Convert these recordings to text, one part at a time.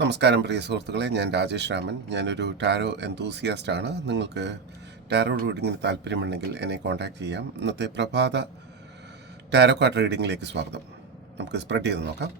നമസ്കാരം പ്രിയ സുഹൃത്തുക്കളെ, ഞാൻ രാജേഷ് രാമൻ. ഞാനൊരു ടാരോ എന്തൂസിയാസ്റ്റാണ്. നിങ്ങൾക്ക് ടാരോ റീഡിങ്ങിന് താല്പര്യമുണ്ടെങ്കിൽ എന്നെ കോൺടാക്റ്റ് ചെയ്യാം. ഇന്നത്തെ പ്രഭാത ടാരോ കാർഡ് റീഡിങ്ങിലേക്ക് സ്വാഗതം. നമുക്ക് സ്പ്രെഡ് ചെയ്ത് നോക്കാം.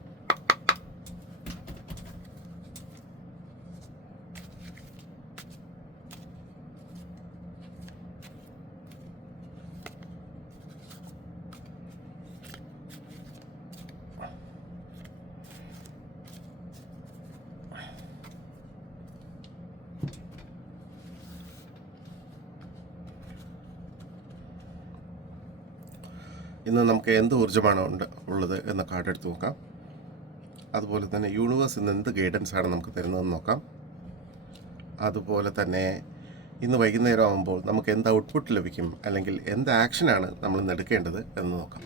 ഇന്ന് നമുക്ക് എന്ത് ഊർജ്ജമാണ് ഉള്ളത് എന്ന കാർഡ് എടുത്ത് നോക്കാം. അതുപോലെ തന്നെ യൂണിവേഴ്സ് ഇന്ന് എന്ത് ഗൈഡൻസാണ് നമുക്ക് തരുന്നതെന്ന് നോക്കാം. അതുപോലെ തന്നെ ഇന്ന് വൈകുന്നേരം ആകുമ്പോൾ നമുക്ക് എന്ത് ഔട്ട്പുട്ട് ലഭിക്കും, അല്ലെങ്കിൽ എന്ത് ആക്ഷനാണ് നമ്മൾ ഇന്ന് എടുക്കേണ്ടത് എന്ന് നോക്കാം.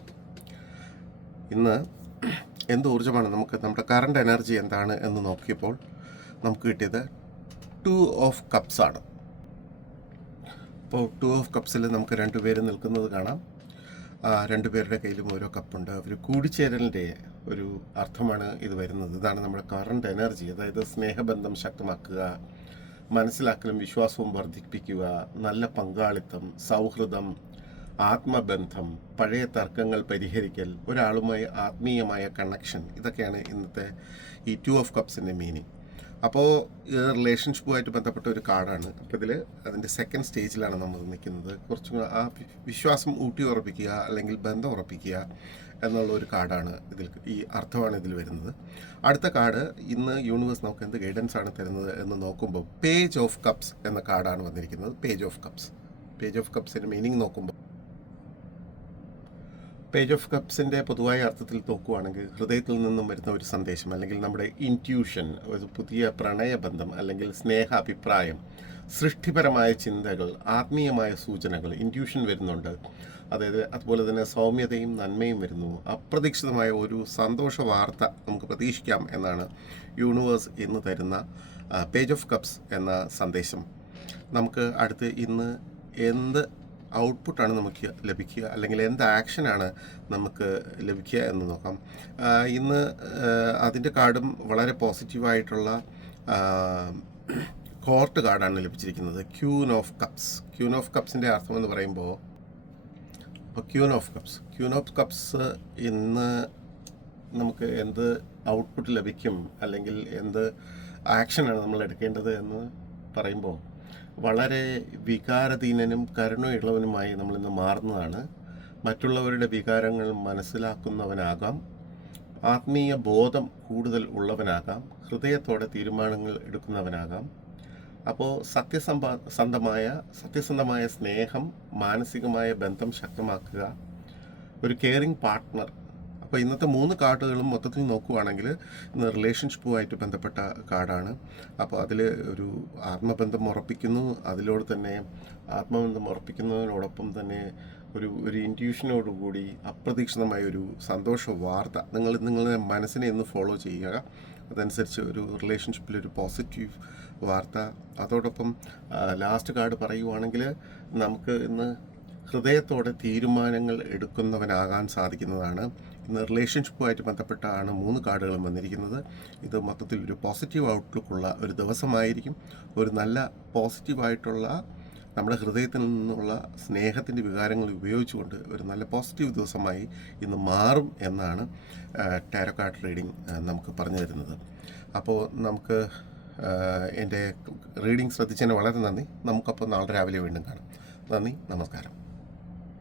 ഇന്ന് എന്ത് ഊർജ്ജമാണ് നമ്മുടെ കറണ്ട് എനർജി എന്താണ് എന്ന് നോക്കിയപ്പോൾ നമുക്ക് കിട്ടിയത് 2 ഓഫ് കപ്സ് ആണ്. അപ്പോൾ 2 ഓഫ് കപ്സിൽ നമുക്ക് 2 പേര് നിൽക്കുന്നത് കാണാം. 2 പേരുടെ കയ്യിലും ഓരോ കപ്പുണ്ട്. ഒരു കൂടിച്ചേരലിൻ്റെ ഒരു അർത്ഥമാണ് ഇത് വരുന്നത്. ഇതാണ് നമ്മുടെ കറണ്ട് എനർജി. അതായത് സ്നേഹബന്ധം ശക്തമാക്കുക, മനസ്സിലാക്കലും വിശ്വാസവും വർദ്ധിപ്പിക്കുക, നല്ല പങ്കാളിത്തം, സൗഹൃദം, ആത്മബന്ധം, പഴയ തർക്കങ്ങൾ പരിഹരിക്കൽ, ഒരാളുമായി ആത്മീയമായ കണക്ഷൻ, ഇതൊക്കെയാണ് ഇന്നത്തെ ഈ 2 ഓഫ് കപ്സിൻ്റെ മീനിങ്. അപ്പോൾ ഇത് റിലേഷൻഷിപ്പുമായിട്ട് ബന്ധപ്പെട്ട ഒരു കാർഡാണ്. അപ്പോൾ ഇതിൽ അതിൻ്റെ സെക്കൻഡ് സ്റ്റേജിലാണ് നമ്മൾ നിൽക്കുന്നത്. കുറച്ചും ആ വിശ്വാസം ഊട്ടി ഉറപ്പിക്കുക, അല്ലെങ്കിൽ ബന്ധം ഉറപ്പിക്കുക എന്നുള്ള ഒരു കാർഡാണ് ഇതിൽ, ഈ അർത്ഥമാണ് ഇതിൽ വരുന്നത്. അടുത്ത കാർഡ് ഇന്ന് യൂണിവേഴ്സ് നമുക്ക് എന്ത് ഗൈഡൻസ് ആണ് തരുന്നത് എന്ന് നോക്കുമ്പോൾ പേജ് ഓഫ് കപ്സ് എന്ന കാർഡാണ് വന്നിരിക്കുന്നത്. പേജ് ഓഫ് കപ്സിൻ്റെ മീനിങ് നോക്കുമ്പോൾ, പേജ് ഓഫ് കപ്സിൻ്റെ പൊതുവായ അർത്ഥത്തിൽ നോക്കുകയാണെങ്കിൽ ഹൃദയത്തിൽ നിന്നും വരുന്ന ഒരു സന്ദേശം, അല്ലെങ്കിൽ നമ്മുടെ ഇൻറ്റ്യൂഷൻ, ഒരു പുതിയ പ്രണയബന്ധം, അല്ലെങ്കിൽ സ്നേഹ അഭിപ്രായം, സൃഷ്ടിപരമായ ചിന്തകൾ, ആത്മീയമായ സൂചനകൾ, ഇൻറ്റ്യൂഷൻ വരുന്നുണ്ട്. അതായത് അതുപോലെ തന്നെ സൗമ്യതയും നന്മയും വരുന്നു. അപ്രതീക്ഷിതമായ ഒരു സന്തോഷ വാർത്ത നമുക്ക് പ്രതീക്ഷിക്കാം എന്നാണ് യൂണിവേഴ്സ് ഇന്ന് തരുന്ന പേജ് ഓഫ് കപ്സ് എന്ന സന്ദേശം. നമുക്ക് അടുത്ത് ഇന്ന് എന്ത് ഔട്ട്പുട്ടാണ് നമുക്ക് ലഭിക്കുക, അല്ലെങ്കിൽ എന്ത് ആക്ഷനാണ് നമുക്ക് ലഭിക്കുക എന്ന് നോക്കാം. ഇന്ന് അതിൻ്റെ കാർഡും വളരെ പോസിറ്റീവായിട്ടുള്ള കോർട്ട് കാർഡാണ് ലഭിച്ചിരിക്കുന്നത്. ക്യൂൻ ഓഫ് കപ്സിൻ്റെ അർത്ഥം എന്ന് പറയുമ്പോൾ, അപ്പോൾ ക്യൂൻ ഓഫ് കപ്സ് ഇന്ന് നമുക്ക് എന്ത് ഔട്ട്പുട്ട് ലഭിക്കും, അല്ലെങ്കിൽ എന്ത് ആക്ഷനാണ് നമ്മൾ എടുക്കേണ്ടത് എന്ന് പറയുമ്പോൾ, വളരെ വികാരധീനനും കരുണയുള്ളവനുമായി നമ്മളിന്ന് മാറുന്നതാണ്. മറ്റുള്ളവരുടെ വികാരങ്ങൾ മനസ്സിലാക്കുന്നവനാകാം, ആത്മീയ ബോധം കൂടുതൽ ഉള്ളവനാകാം, ഹൃദയത്തോടെ തീരുമാനങ്ങൾ എടുക്കുന്നവനാകാം. അപ്പോൾ സത്യസന്ധമായ സ്നേഹം, മാനസികമായ ബന്ധം ശക്തമാക്കുക, ഒരു കെയറിങ് പാർട്ട്ണർ. അപ്പോൾ ഇന്നത്തെ 3 കാർഡുകളും മൊത്തത്തിൽ നോക്കുകയാണെങ്കിൽ ഇന്ന് റിലേഷൻഷിപ്പുമായിട്ട് ബന്ധപ്പെട്ട കാർഡാണ്. അപ്പോൾ അതിൽ ഒരു ആത്മബന്ധം ഉറപ്പിക്കുന്നു. അതിലൂടെ തന്നെ ആത്മബന്ധം ഉറപ്പിക്കുന്നതിനോടൊപ്പം തന്നെ ഒരു ഇൻറ്റ്യൂഷനോടുകൂടി അപ്രതീക്ഷിതമായ ഒരു സന്തോഷ വാർത്ത നിങ്ങളുടെ മനസ്സിനെ ഇന്ന് ഫോളോ ചെയ്യുക. അതനുസരിച്ച് ഒരു റിലേഷൻഷിപ്പിലൊരു പോസിറ്റീവ് വാർത്ത. അതോടൊപ്പം ലാസ്റ്റ് കാർഡ് പറയുവാണെങ്കിൽ നമുക്ക് ഇന്ന് ഹൃദയത്തോടെ തീരുമാനങ്ങൾ എടുക്കുന്നവനാകാൻ സാധിക്കുന്നതാണ്. ഇന്ന് റിലേഷൻഷിപ്പുമായിട്ട് ബന്ധപ്പെട്ടാണ് 3 കാർഡുകളും വന്നിരിക്കുന്നത്. ഇത് മൊത്തത്തിൽ ഒരു പോസിറ്റീവ് ഔട്ട്ലുക്കുള്ള ഒരു ദിവസമായിരിക്കും. ഒരു നല്ല പോസിറ്റീവായിട്ടുള്ള നമ്മുടെ ഹൃദയത്തിൽ നിന്നുള്ള സ്നേഹത്തിൻ്റെ വികാരങ്ങൾ ഉപയോഗിച്ചുകൊണ്ട് ഒരു നല്ല പോസിറ്റീവ് ദിവസമായി ഇന്ന് മാറും എന്നാണ് ടാരോ കാർഡ് റീഡിംഗ് നമുക്ക് പറഞ്ഞു തരുന്നത്. അപ്പോൾ നമുക്ക് എൻ്റെ റീഡിംഗ് ശ്രദ്ധിച്ചതിന് വളരെ നന്ദി. നമുക്കപ്പോൾ നാളെ രാവിലെ വീണ്ടും കാണാം. നന്ദി, നമസ്കാരം.